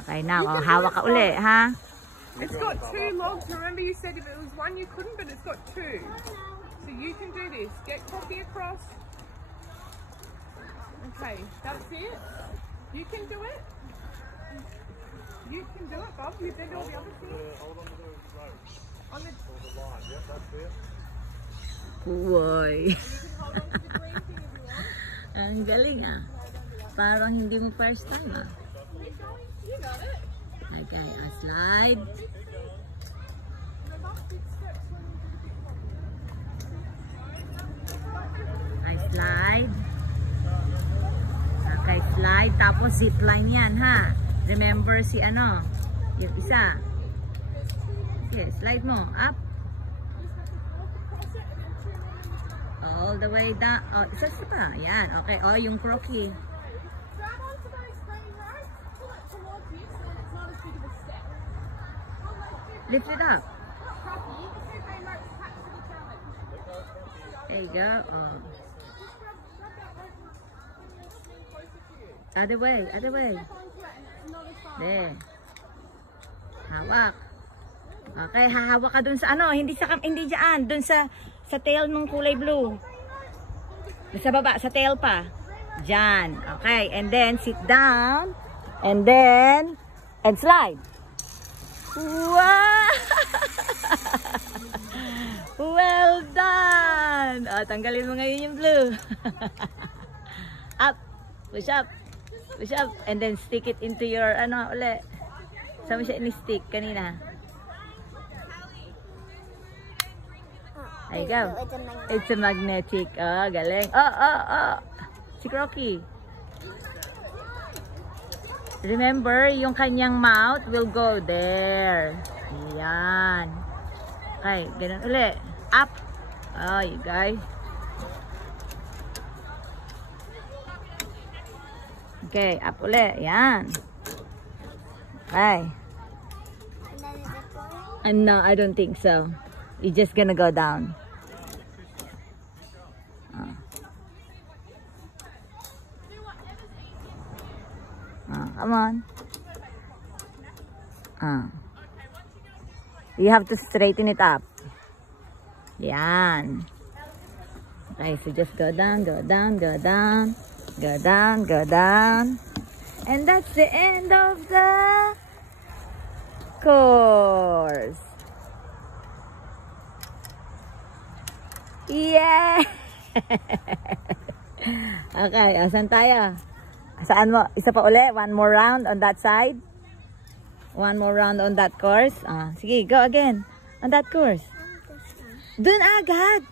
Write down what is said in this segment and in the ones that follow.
Okay, now, hawak ka uli, ha? It's got 2 logs. Remember you said if it was 1 you couldn't, but it's got 2. So you can do this. Get coffee across. Okay, that's it. You can do it. You can do it, Bob. You've done all the other things. Hold on to the rope. On the line, yeah, that's it. Uy. you can hold on to the green thing if you want. Ang galing, ah. Parang hindi mo first time, ah. Keep going. You got it. Okay, slide. I slide. Okay, slide. Tapos zipline yan, ha? Remember si ano? Yung isa. Okay, slide mo. Up. All the way down. Oh, isa pa. Yan. Okay. Oh, yung croquis. Grab onto those green ropes. Pull it towards you so that it's not as big of a step. Lift it up. Not croquis. The 2 green ropes attached to the challenge. There you go. Oh. Just grab that rope and bring your swing closer to you. Other way. Other way. Step onto it and it's not as far. There. Hawak. Okay, hahawak ka dun sa ano, hindi diyan, dun sa tail ng kulay blue. Sa baba, sa tail pa. Diyan. Okay, and then sit down and slide. Wow! Well done. Oh, tanggalin mo ngayon yung blue. Up. Push up. Push up and then stick it into your ano uli. Saan mo siya ini-stick kanina? There you go. It's a magnetic. Oh, galing. Oh. Si Croquis. Remember, yung kanyang mouth will go there. Yan. Okay, ganun uli. Up. Oh, you guys. Okay, up uli. Yan. Okay. No, I don't think so. You're just gonna go down. Come on. You have to straighten it up. Yan. Okay, so just go down, go down, go down, go down, go down. And that's the end of the course. Yeah! Okay, asan tayo? Saan mo? Isa pa uli? One more round on that side? One more round on that course? Sige, go again. On that course. Dun agad!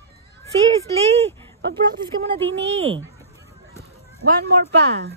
Seriously! Mag-practice ka muna din eh. One more pa.